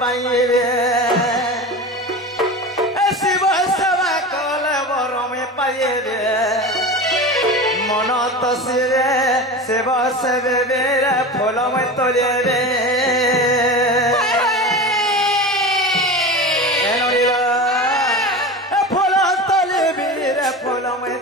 पाइबे शिव सेवा कले बरमे पाइबे मन तो सिरे शिव सेवे फल में तोलेबे फल तोलेबी रे फल में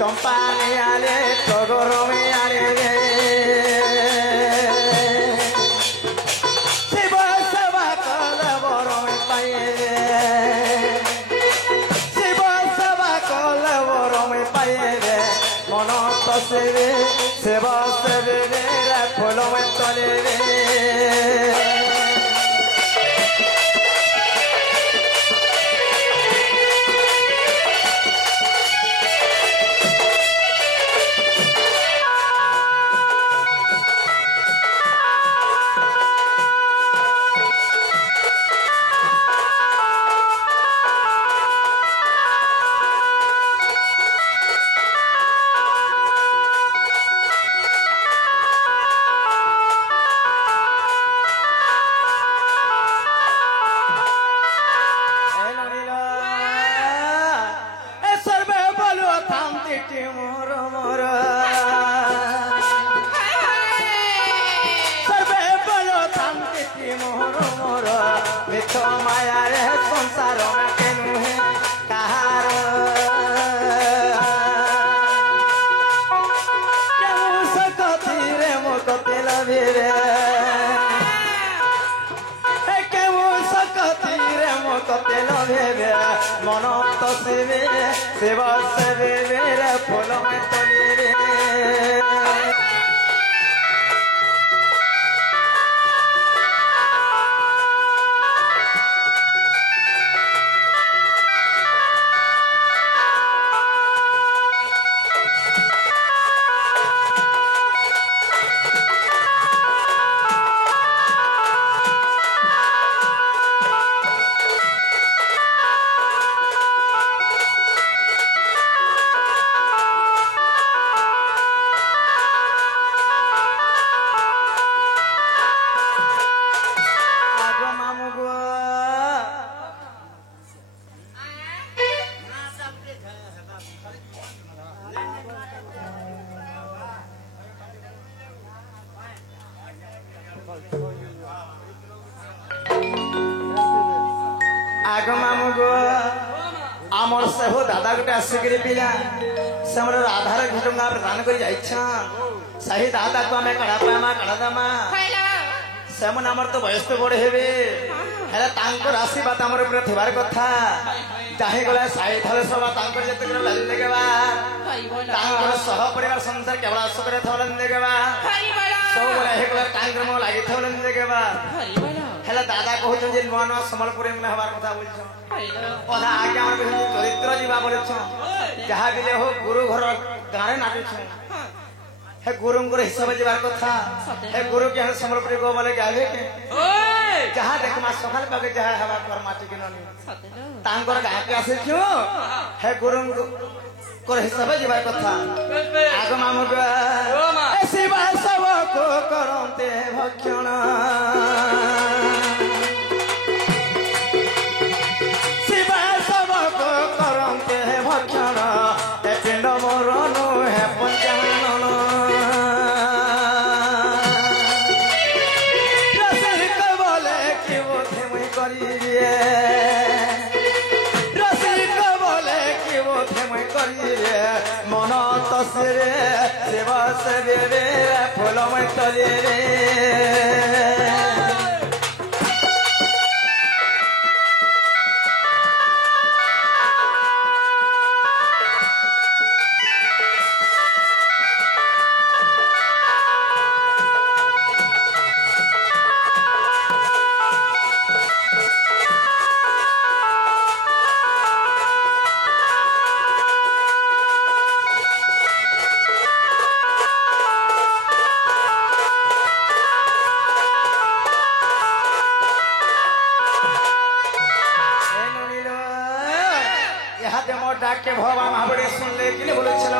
चंपा में आले टगोर में आले शिव सेवा कले बर में पाइबे शिव सेवा कले बर में पाइबे मन तो सेवे शिव सेवे फल में तोलेबे मन तो सेवे शिव सेवे फल में तोलेबे आग मामू गो आमर से हो दादा गोटे आसिक पिला से आधार घटना प्रदान कर सही दादा को आम कड़ा पामा कड़ा दमा से आमर तो बयस तो बड़े हेबे है आशीर्वाद आमर ऊपर थिबार कथा चाहे गला साई थले सब तांकर जते कर लगेबा तांकर सह परिवार संसार केवल आस करे थलन लगेबा सब गला हे गला तांकर म लागि थलन लगेबा हेला दादा कहत जे नुआ नुआ संबलपुर में हमार कथा बोलछ कथा आगे हमर चरित्र जीवा बोलछ जहा बिले हो गुरु घर गारे नाटछ हे गुरु को हिसाब जीवार कथा हे गुरु के संबलपुर को बोले गावे के जहा देख मा सकाल पाके जहा हवा कर माटी के ननी तांकर गा के आसे क्यों हे गुरु को हिसाब जीवार कथा आग मामु ऐसी बात सब को करते भक्षण शिवा सब को करते भक्षण ए पिंड मरण है पंचानन रसिक बोले कि वो थेमई करिए रसिक बोले कि वो थेमई करिए मन तसरे शिव सेवे फल में तोलेबे डाक के भगवान महाबड़ी सुन ले कि बोले चलो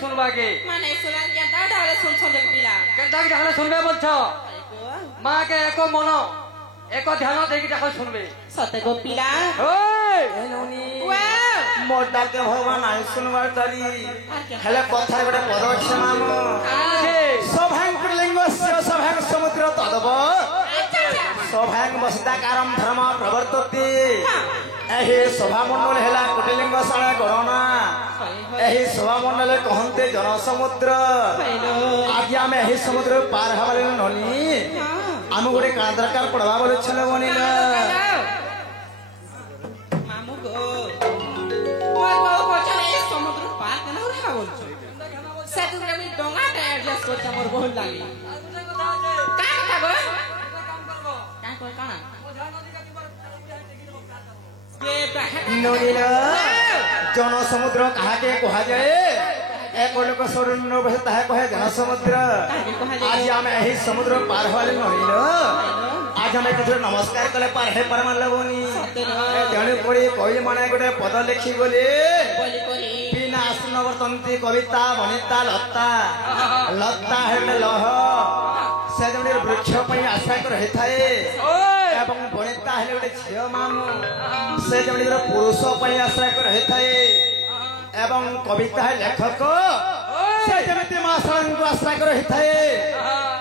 सुनवा के माने सुना के दादा वाले सुन सुन पिला केनता के देखले सुनबे बोलछ मां के एको मन एको ध्यान देकी देखो सुनबे सते गो पिला ओए मोटा के भगवान आई सुनवार ताली हेले कथा गोटे पद अछि मामो सभांग लिंगस्य सभांग समुद्र तदव सभांग बसिताकारम धर्म प्रवर्तते एही सभा मंडल हेला कोटिलिंग शाला गणना एही सभा मंडल कहते जनसमुद्र आज आम एही समुद्र पार हवाले नली आम गोटे काण दरकार पड़वा बोले छले बनिला मामू गो मोर गो बचले समुद्र पार केना उठा बोलछ से तू मी डोंगा टा एडजस्ट करता मोर बहुत लागी का का गो का को काना जनसमुद्र कहाके कहा जाए एक लोक स्वर्ण बसे ताहे कहे जनसमुद्र आज आम एही समुद्र पार हवाले नहिल आज हमें किछु नमस्कार कले पार हे परम लगोनी जणे पड़ी कोई माने गोटे पद लिखि बोले बिना आसन वर्तन्ती कविता वनिता लता लता हेले लह से जणे वृक्ष पई आशा कर हे थाए एवं वनिता हेले गोटे झियो मामू से जणे पुरुष पई आशा कर हे थाए एवं कविता लेखक से जमिति मासळन को आशा कर हे थाए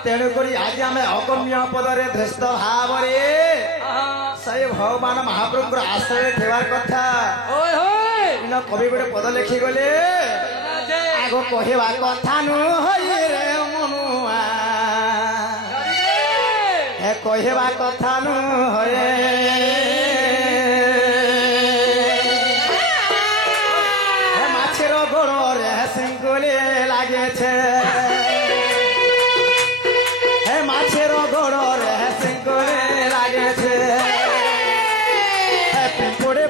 तेणु करी आज आमे अगम्य पदरे धृष्ट भावरे सही भगवान महाप्रभुर आश्रय ठेवार कथा इन कवि गोटे पद लिखि गले आगो कहवा कथा नु होई रे मनुआ हे कहवा कथा नु होए हे माछेर गोड़ रे सिंगुले लागे छे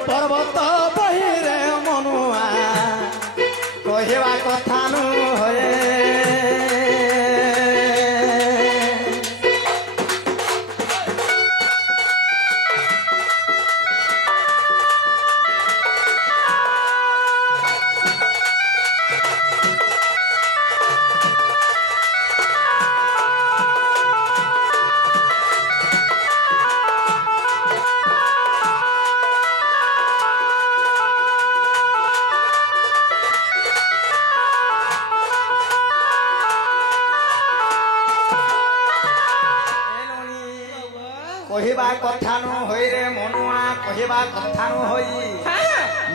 पर्वत बहिरे मनुआ कहवा कथा नु होए कहवा कथा नु होई रे मनुआ कहवा कथा नु होई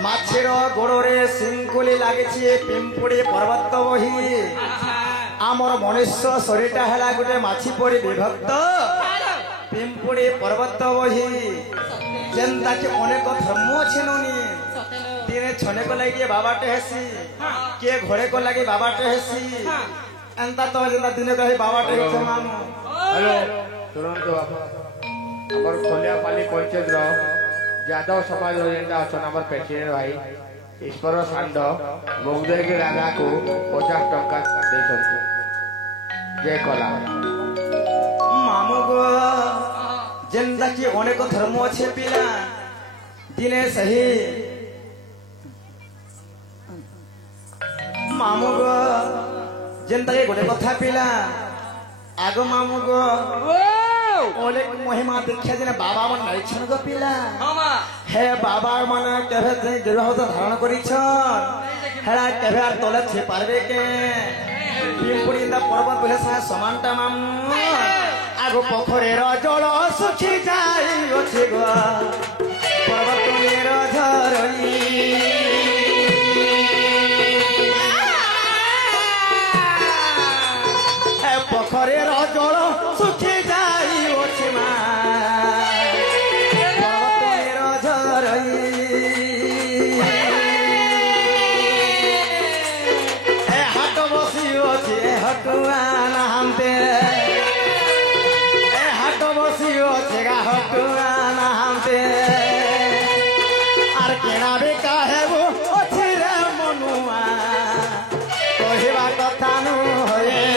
माछेर गोड़े सिंकुली लागे पिंपुड़ी पर्वत बही आमर मनुष्य शरीरटा है गोटे माछी परी विभक्त पिंपुड़ी पर्वत बही जेनता कि अनेक धर्म अच्छे ननी दिने छनेक लगे बाबाटे हेसी किए घरे को लगे बाबाटे हेसी एंता तो जेनता दिने कहे बाबाटे हेसी मामू हेलो तुरंत बाबा हमर खोलियापाली पंचायत यादव समाज अच्छा आम प्रेसिडेंट भाई ईश्वर सांड मुगदेगी राधा को 50 टंका जय कला मामू गो जेनता कि अनेक धर्म अच्छे पिला दिने सही मामू गो जेनता कि गोटे कथा पिला आग मामू गो ओले महिमा देखिया जने बाबा मन नाइछन गो पिला हे बाबा मन केभे जे गिरह धारण करिछन हेला केभे आर तले छे पारबे के पिंपुड़ी दा पर्वत बोले सा समानटा मामू आगो पोखरेर जल सुखी जाई अछि गो पर्वतेर झरनी हे पोखरेर जल सुखी जाई अछि मा पर्वतेर झरनी ए हाट बसी अछि हटुआ नामते हटुआ नामते आर केना बे काहे वो अछि रे मनुआ कहवा कथा नु होए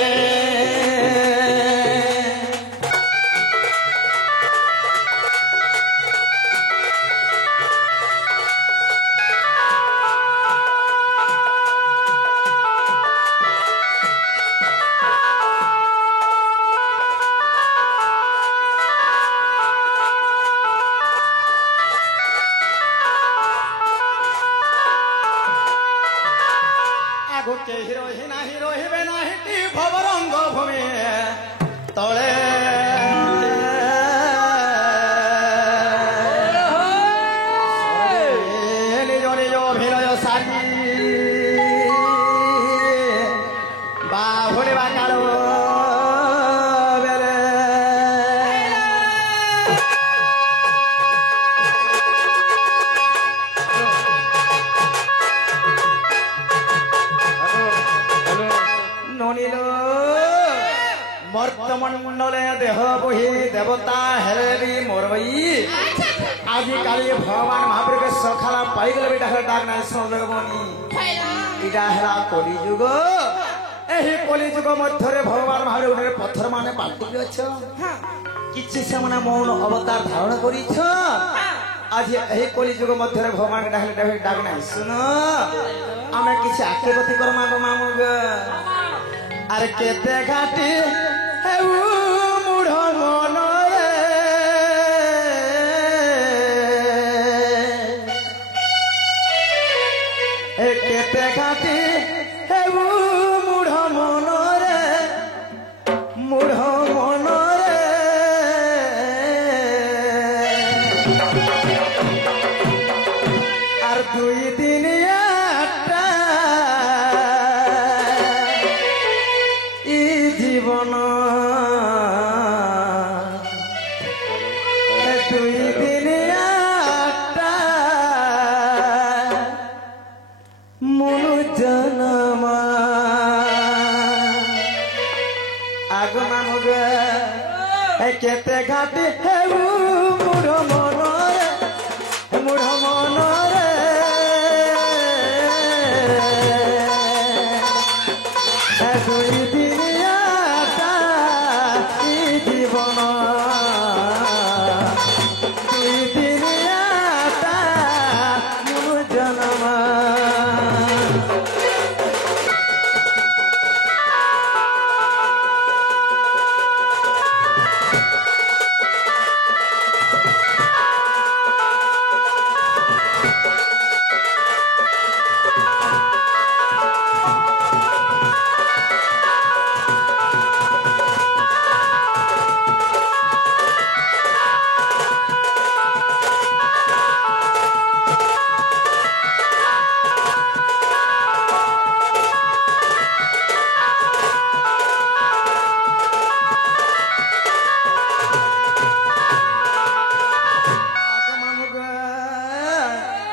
କେହି ରହି ନାହିଁ ରହିବେ ନାହିଁ ଭବରଙ୍ଗ ଭୂମି ତଳେ ନିଜ ନିଜ ଅଭିନୟ ସାରି ବାହୁନି ବା କାଳ ବେଲେ ননিল মর্তমণ্ডলে দেহ বহি দেবতা হেলে বি মোরবই আজিকালি ভগবান মহাপ্রভু সখালা পাইগলে বি ডাক নাই সজগমনি ইটা হেলা কলি যুগ ଏହି କଲି ଯୁଗ ମଧ୍ୟରେ ଭଗବାନ ମହାପ୍ରଭୁରେ ପଥର ମାନେ ପାଲଟି ଅଛ କିଛି ସେମାନେ ମୌନ ଅବତାର ଧାରଣ କରିଛ ଆଜି ଏହି କଲି ଯୁଗ ମଧ୍ୟରେ ଭଗବାନ ଡାକିଲେ ଡାକ ନାହିଁ ଶୁଣ ଆମେ କିଛି ଆକ୍ଷେପତି କରମା ମାମୁ ଆରେ କେତେ ଘାଟି ହେଉ ମୂଢ ମନରେ କେତେ ଘାଟି ହେଉ ମୂଢ ମନରେ আর দুই দিন ই জীবন দুই দিন মনু জনমা আগমা মুগ কেতে ঘাটি হেউ মূঢ় মনরে দুই দিনিয়াটা ই জীবন দুই দিনিয়াটা মনু জনমা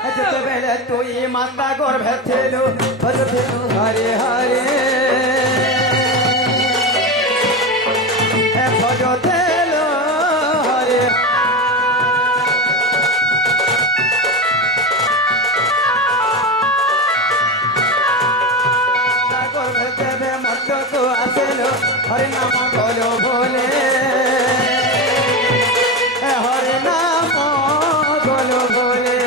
যেতেবেলে তুই মাতা গর্ভে ছিলু হরে হরে ভজ থেল হরে গর্ভে দেবে মতকু আসেল হরে নাম বলো বলে হরে নাম বলো বলে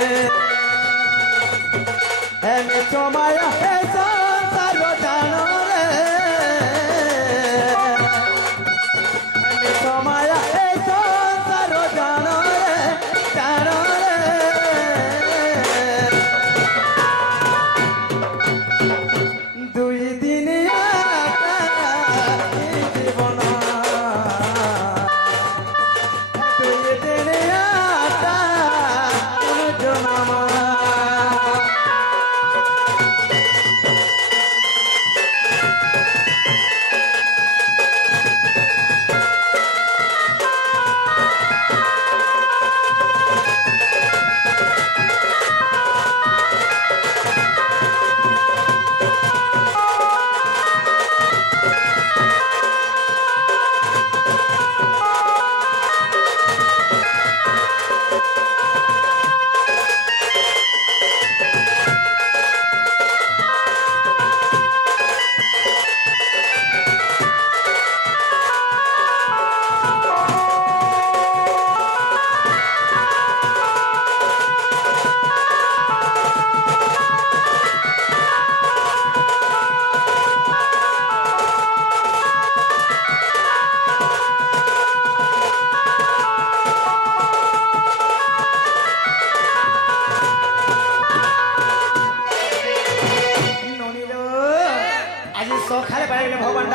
এনে সময় হে সংসার জানো রে এনে সময়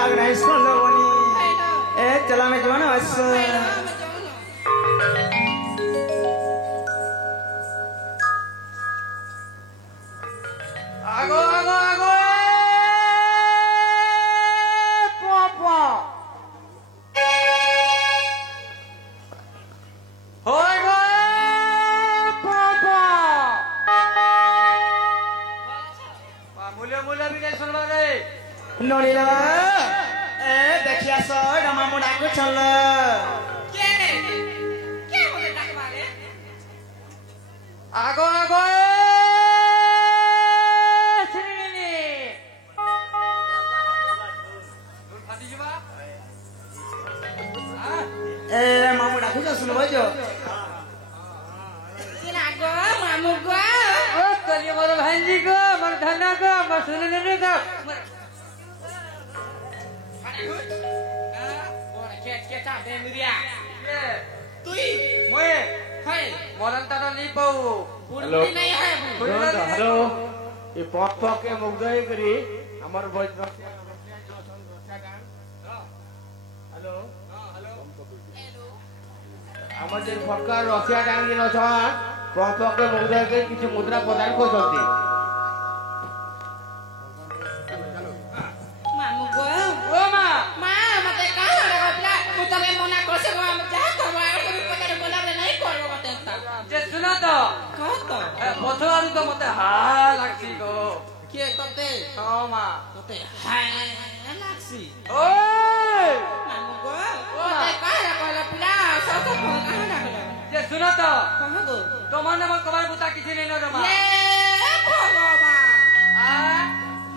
बाग नहीं सुन लो बनी ए चला मैं जो ना बस आगो आगो आगो पापा होय गो पापा मुले मुले भी नहीं सुनवा रे नोनी ला ए देखिया सो डमा मुडा को चल के बोले टाकवा रे आगो आगो ए मामू डाकू जा सुन बजो किना गो मामू गो ओ कलिया मोर भांजी को मोर धन्ना को मोर सुनने रे को बोला के ता दे मिरिया ये तुई मोए हाय मोरन ता नी पाऊ पुरी नहीं है हेलो ये पॉप के मुग्धय करी हमर बज हेलो আমার যে সরকার রসিয়া ডাঙ্গি নছ পপকে মুদ্রাকে কিছু মুদ্রা প্রদান করছেন मामू गो ओ मा मते कहां लगा पिला तू तबे मना करसे गो हम जा करबा तो पकड़ बोला रे नहीं करबो बते जे सुना तो कह तो पथवारू तो मते हा लागसी गो के तते ओ मा तते हाय लाक्सी ओए मामू गो मते कहां लगा पिला सब तो कहां लगा जे सुना तो कहां गो তোমার নাম কবার বুতা কিছু নেই না মা ये भगवान आ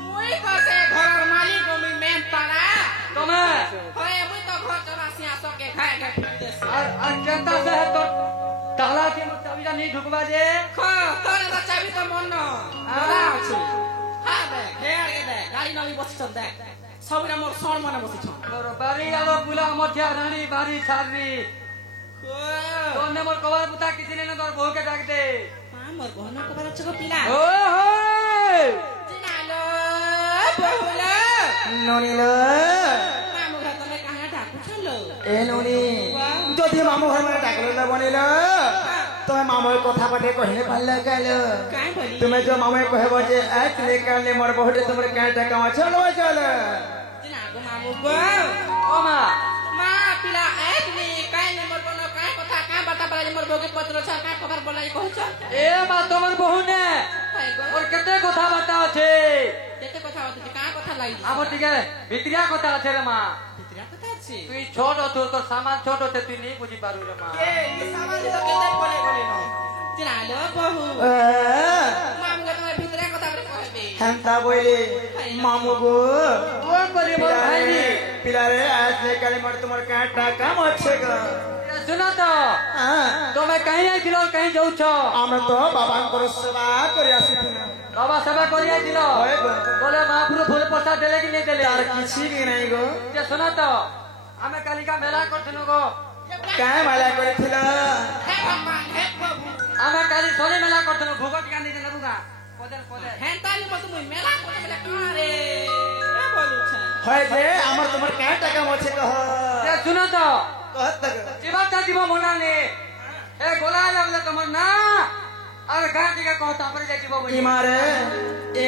मुई कसे घर मालिक को मी मेन पारा তুমি होय मुई तो घर चला सिया सके खाए के देस আর কেনতা সে তো তালা কি চাবিটা নেই ঢুকবা যে खो तोरे तो चाबी तो मन न आला अछि हा दे घेर के दे गाड़ी नली बस चल दे सबरा मोर सर मने बसि छ মোর বাড়ি আলো বুলা মধ্যা রানী বাড়ি ছাড়বি তোর নাম কবার বুতা কিছু নেই না তোর বউকে ডাক দে मोर बहन को बारे चको पिला ও হই जिनालो बहुला नोनी ला मामू घर तले कहां ढाकू छलो ए नोनी যদি মামু ঘর মানে ডাকলো না বনিল তুমি মামুর কথা পাতে কহিলে ভাল লাগাল काय बोली তুমি যে মামু কহব যে এক লে কালে মোর বহুতে তোমার কাটা কাম চলো চল जिनागो मामू गो ও মা मा पिला एक नी काय ने मोर बनो काय कथा का बता पड़ा मोर बोगे पत्र छ का खबर बोलाई कहछ এ মা তোমার বহু নে हाय गो ওর কেতে কথা বার্তা আছে केते कथा होते का कथा लाई আমার দিকে ভিতরিয়া কথা আছে রে মা भितरा कथा अछि তুই ছোট তোর সামান ছোট তে তুই নেই বুঝি পারু রে মা ए ये सामान तो केते बोले बोले न जिनालो बहु मामू के तुम्हें भितरा कथा बरे कहबे হেন্তা বইলে মামু গো ও করি মোর ভাইজি পিলারে আজ লে কালে মোর তোমার কাটা কাম আছে গো শুনো তো তুমি কहीं আইছিল কहीं যাউছ আমরা তো বাবাঙ্কর সেবা করে আসিছি না বাবা সেবা করি আইছিল হয় গো বলে মহাপুরু ফুল প্রসাদ দেলে কি নেই দেলে তার কিছু কি নাই গো যে শোনো তো আমি কালিকা মেলা করছিল গো কায় মালা করেছিল हे भगवान हे प्रभु আমি কালি শনি মেলা করছিল ভগত গান্ধী কে নেবুগা পদের পদের हेंताली मत मुई मेला को मेला का रे ए बोलू छ হয় যে আমার তোমার কাটা কাম আছে কহ যে শুনো তো কহত তক জীবনটা দিব মনা নে এ গোলা লাগলে তোমার না আর গাঁ দিকে কহ তারপরে যাই দিব কি মারে এ